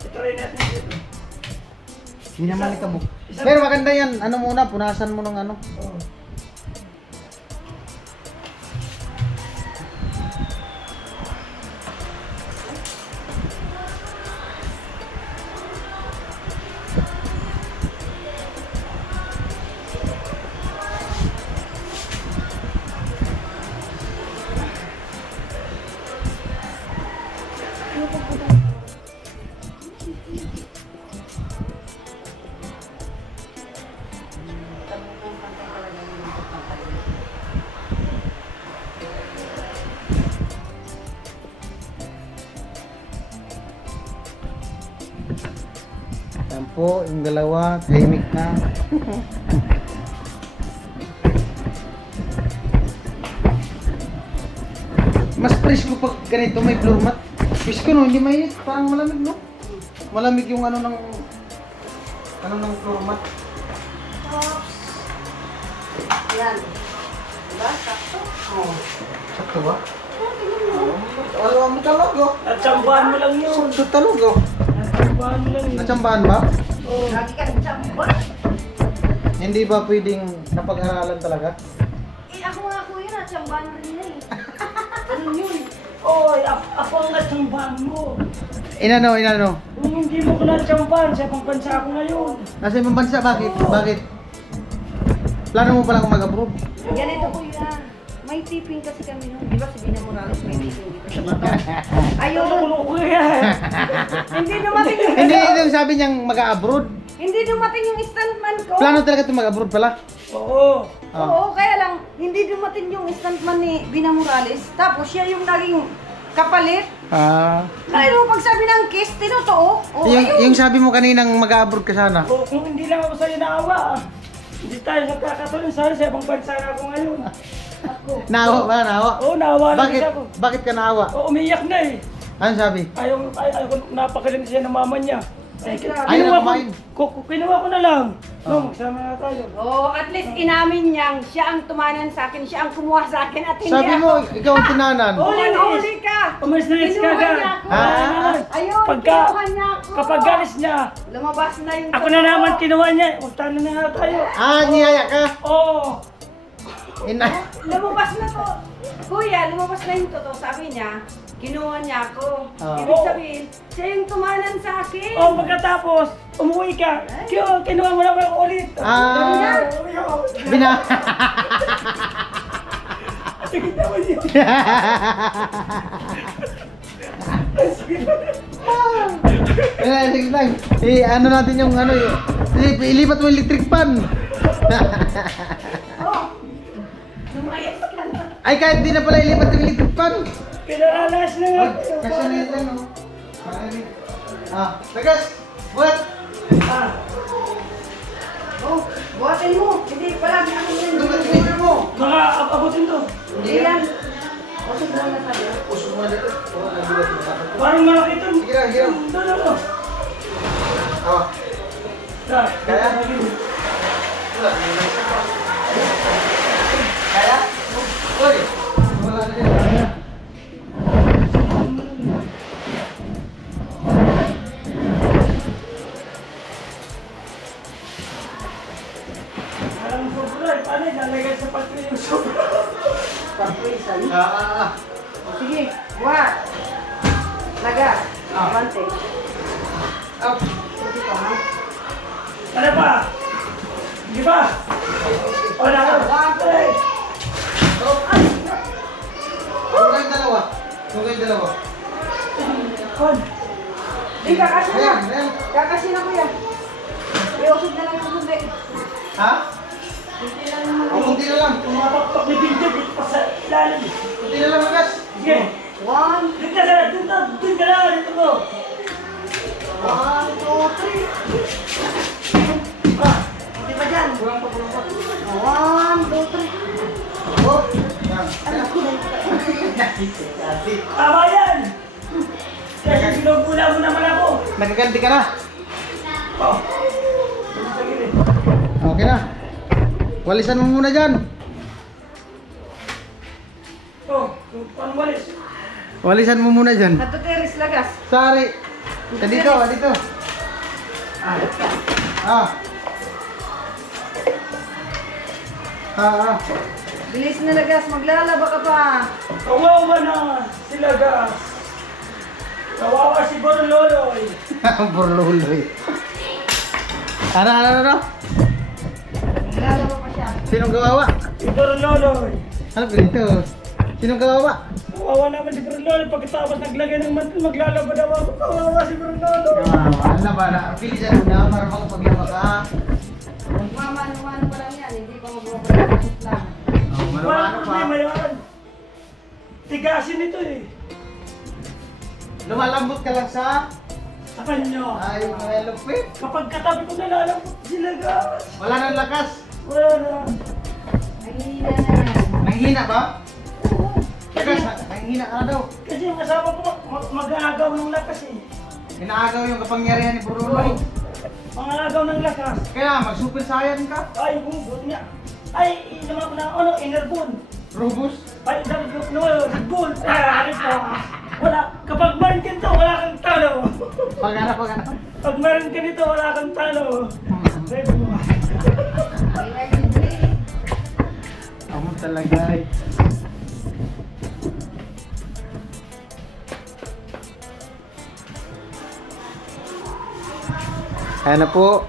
I-try natin dito. Hindi naman ikabok. Pero maganda yan. Ano muna, punasan mo ng ano. Oo. Yan po, yung dalawa, tahimik na. Mas presko pag ganito may floor mat. Presko no, hindi mainit, parang malamig no. Malamig yung ano ng floor mat. Yan. Diba? Sakto. Oh, sakto ba? Wala mo talaga. Natsambahan mo lang yun. Sakto talaga. Natsambahan mo lang yun. Natsambahan ba? Oo. Lagi ka nagtsamba. Hindi ba pwedeng napag-aralan talaga? Eh, ako nga kuya, natsambahan rin na eh. Ano yun? Oy, ako ang natsambahan mo. Inano? Kung hindi mo ko natsambahan, sa ibang bansa ako ngayon. Nasa ibang bansa, bakit? Bakit? Plano mo palang mag-abroad? Ganito kuya. May tipping kasi kami nun. Di ba si Bina Morales may tipping dito sa bata? Ayun. Ano ko yan? Hindi dumating yung... Hindi, yung sabi niyang mag-abroad. Hindi dumating yung stuntman ko. Plano talaga ito mag-abroad pala. Oo. Ah. Oo, kaya lang, hindi dumating yung stuntman ni Bina Morales. Tapos siya yung naging kapalit. Ah. Kaya mo pag sabi ng kiss, tinotoo. Oh, Yung sabi mo kaninang mag-abroad ka sana. O, kung hindi lang ako sa'yo naawa, hindi tayo nagkakatulong sana sa ibang bansa na ako ngayon. Ako. Naawa ba? Naawa? Oo, naawa na Bakit? siya ako. Bakit ka naawa? Oo, umiyak na eh. Ano sabi? Ayaw ko napakalimutan siya ng mama niya. Ay, Ayaw na kumain. Kinuha ko na lang. No, magsama na tayo. Oh, at least inamin niyang siya ang tumanan sa akin, siya ang kumuha sa akin at hindi Sabi ako. mo, ikaw ang tinanan. Huli ka! Umalis na yung Kinuha kaga. niya ako. Ah. Ayun, Pagka, kinuha niya ako. kapag galis niya, Lumabas na yung ako na naman kinuha niya. Punta na nga tayo. Niyaya ka. Oo. Lumabas na to. Kuya, lumabas na yung totoo. Sabi niya, kinuha niya ako. Ah. Ibig sabihin, siya yung tumanan sa akin. Oh, pagkatapos, umuwi ka. Kinuha mo na ako ulit. Bina... Sige naman yun. Sige lang. Ano natin yung ano yun. Ilipat mo yung electric pan. Oh, lumayas ka na. Ay, kahit di na pala ilipat yung electric pan. Pinaralas na nga. Kasi na yun lang, no? Lagas! Buhat! Oh, buhatin mo. Hindi pala, ako yan. Lumat finger mo! Baka abutin to. Hindi yan. Usog mo na sabi. Usok mo na dito. Parang malaki ito. Sige na, sige na. No. Kaya? Kaya? Uy! Wala na dyan. Parang sobra. Paano ilalagay sa patri yung sobra? Paprisan. Oh, Sige, buhat. Laga. Ah. Bante. Up! Sige pa, ha? Ano pa? Di ba? Wala ka. Huwag kayong dalawa. Huwag kayong dalawa. Kon. Di, kakasin na. Ayan, ayan. Kakasin na, kuya. Iusog na lang yung sundi. Ha? Hindi lang naman. O, kunti na lang. Tumapakpak ni Binti dito pa sa ilalim. Kunti na lang, Lagas. Sige. 1, Dito ka na. Dito ka na. Dito mo. 1, 2, 3. Hindi pa dyan. Kulang pa. 1, 2, 3. Oh! Yan. Tama yan. Kasi sinugula mo naman ako. Nagaganti ka na. Oh. Dito sa gilid. Okay na. Walisan mo muna dyan. Oh. Paano walis? Walisan mo muna dyan. Natuteris lagas. Sari. Dito, dito. Bilis na lagas. Maglalaba ka pa. Kawawa na sila gas. Kawawa si Borloloy. Burluloy. Ano? Maglalaba pa siya. Sinong kawawa? Si Borloloy. Ano pinito? Sinong kawawa? Kawawa naman si Borloloy. Pagkatapos naglagay ng mantel, maglalaba daw ako. Kawawa si Borloloy. Ano ba na? Bilisan mo na para makapaglaba ka. Magmamano-mano pa lang yan. Hindi pa magmamano lang. Ano pa? Problema yan. Tigasin ito eh. Lumalambot ka lang sa... Sa kanya. Ay, mga lupit. Kapag katabi ko nalalambot sila gas. Wala nang lakas. Wala na. Nanghihina na yan. Nanghina ba? Lakas, nanghina ka na daw. Kasi yung asawa ko mag-aagaw ng lakas eh. Inaagaw yung kapangyarihan ni Burluloy. Mag-aagaw ng lakas. Kaya mag-super saiyan ka. Ay, bumbot niya. Ay, inaman ko na ano, enerbon. Rubus. Ay, sabi ko, no, bull. Ano po? Wala. Kapag marin ka nito, wala kang talo. Pag-ano. Pag marin ka nito, wala kang talo. Sabi mo. Amo talaga eh. Ayan na po.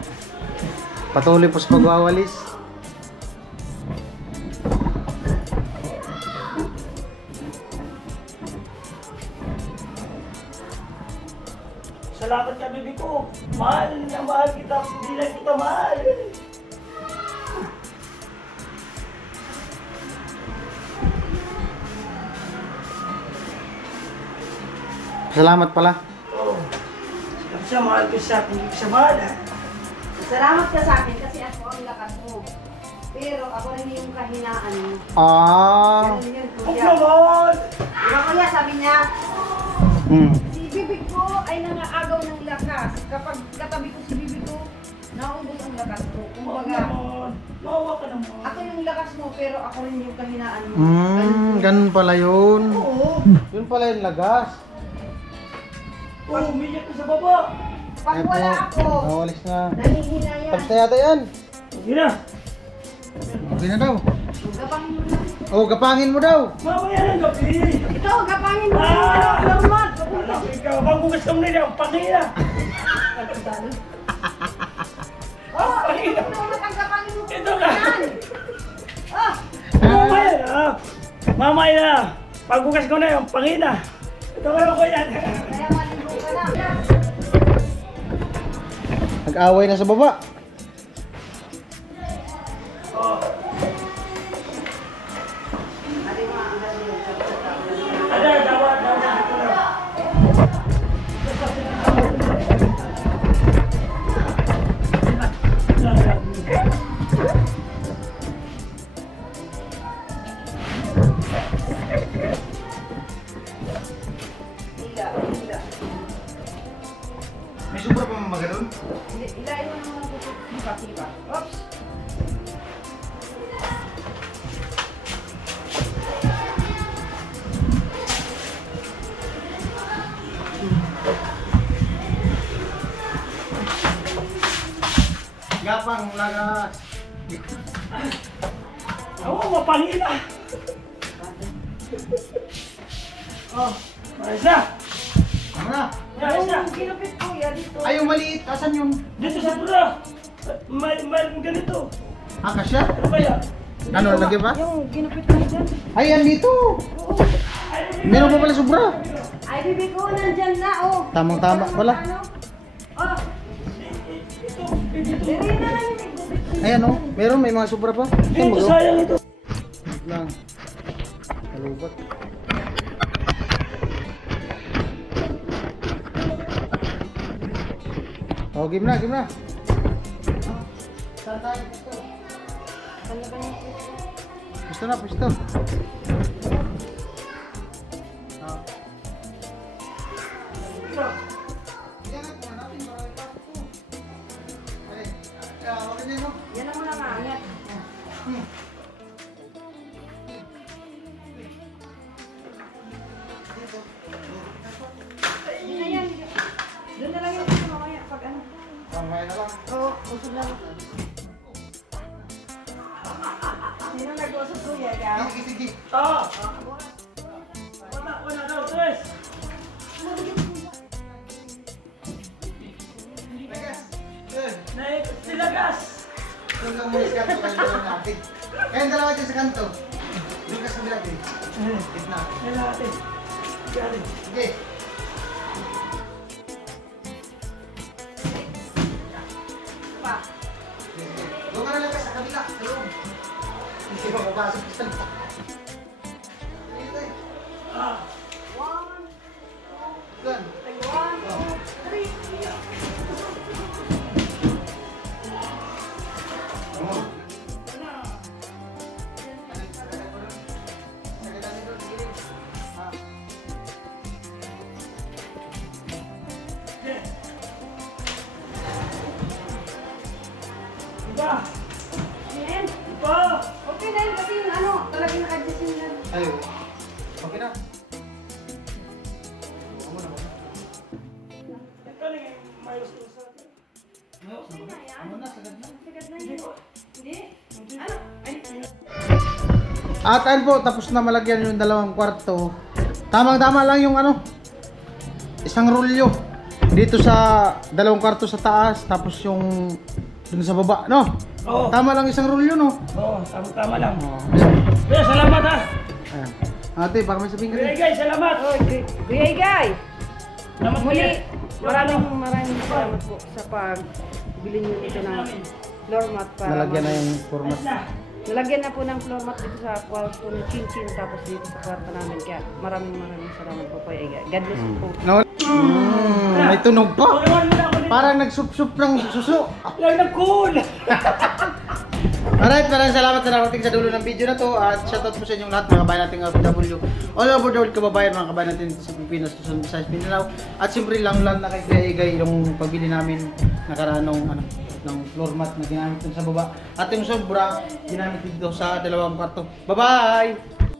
Patuloy po sa pagwawalis. Salamat ka, bibi ko. Mahal na mahal kita. Hindi lang kita mahal. Salamat pala. Oo. Siya mahal ko siya. Hindi ko siya mahal. Salamat ka sa akin kasi ako ang lakas mo. Pero ako rin yung kahinaan mo. Ganun yun, Huwag kuya. naman. Diba kuya, sabi niya, Hmm. si bibig ko ay nangaagaw ng lakas. lakas. Kapag katabi ko si bibi ko, naubos ang lakas ko. Huwag Kumbaga, naman. Maawa ka naman. ako yung lakas mo, pero ako rin yung kahinaan mo. Ganun pala yun. Oo. Yun pala yung lagas. Oh, umiyak ka sa baba. Pag Ayan wala po, ako, nawalis na. nangihina yan. Tapos na yata yan. Sige na. Okay na daw. Gapangin mo na. Oh, gapangin mo daw. Mamaya ng gabi. Ito, gapangin mo yung normal. Alam, ikaw, pangbukas ka mo na yan. Pangina. Oh, ito ang gapangin mo. Ito ka. Yan. Oh, Mamaya na. Mamaya na. Pagbukas ko na yung pangina. Ito kayo ko yan. kaya maligo ka na. Nag-away na sa baba. Oh. Ate, mga ang galing yung Ada, dawa. Ito na. Hila. May sobra pa mga ganun? Ilayin mo naman ang buka. Sipa. Oops. Gapang lagas. Ako, mapangina. Oh, ayos na. Tama na. Ayos na. Yung kinupit ko, yan dito. Ay, yung maliit. Asan yun? Dito sa pura. Mayroon ganito. Ah, kasya? Ano ba yan? Ano, lagi ba? Yung kinupit ko dyan. Ay, yan dito. Meron pa pala sobra. Ay, bibi ko, nandyan na, oh. Tamang-tama pala. Ano? Oh, Ito. diri na lang yung gubit ko. Ayan oh, meron may mga sobra pa. Ito, sayang ito. Lang. Kalubat. Oh, game na, game na. Saan tayo? Pwesto. Ano ba yung Pwesto na, pwesto. Ah. Yan na, kuha natin. Marami pa ako. Ay, wag din no? Yan ang muna maangat. Yun na yan. Doon na lang yung gusto mamaya pag ano. Mamaya na lang. Oo, usog lang. Sino nag-usog ko yan? Sige, sige. Ah. Wala daw, tres. Silagas. Doon ka muna sa kanto, kanto natin. Kayong dalawa dyan sa kanto. Doon ka sa bilang eh. Gitna. Yan natin. Yan. Sige. Pa. Sige. Doon ka na lang ka sa kabila, sa loob. Hindi makapasok sa loob. Sige, tayo. Ah. 1, Doon. 2, 3. Come on. Iba. Yan. Iba. Okay na yun kasi yung ano, talagang naka-adjust yun yan. Ayo. Okay na. Ako na. Ito lang yung mayos ko sa atin. Ano na, sagad na. Sikat na yun. Hindi? Ano? Ay, At ayun po, tapos na malagyan yung dalawang kwarto. Tamang-tama lang yung ano, isang rolyo. Dito sa dalawang kwarto sa taas, tapos yung dun sa baba, no? Oo. Tama lang isang rolyo, no? Oo, tama lang. Ayan. Kuya, salamat ha. Ayan. Ate, baka may sabihin ka Kuya rin. guys, salamat. oh, Kuya Igay! Salamat kuya. Muli, maraming salamat po sa pagbili niyo nito ng floor mat para Nalagyan na yung format. Ayos na. nalagyan na po ng floor mat dito sa kwarto ni Chinchin tapos dito sa kwarto namin. Kaya maraming salamat po Kuya Igay. God bless you po. No? May tunog pa. Tulungan mo na ako dito. Parang nagsup-sup ng suso. Lang nag-cool. Alright, maraming salamat na nakating sa dulo ng video na to at shoutout po sa inyong lahat mga kabayan nating OFW. All over the world kababayan, mga kabayan natin dito sa Pilipinas, Luzon, Visayas, Mindanao. At siyempre lang na kay Kuya Igay yung pagbili namin nakaraan ng floor mat na ginamit dun sa baba. At yung sobra, ginamit dito sa dalawang kwarto. Bye-bye!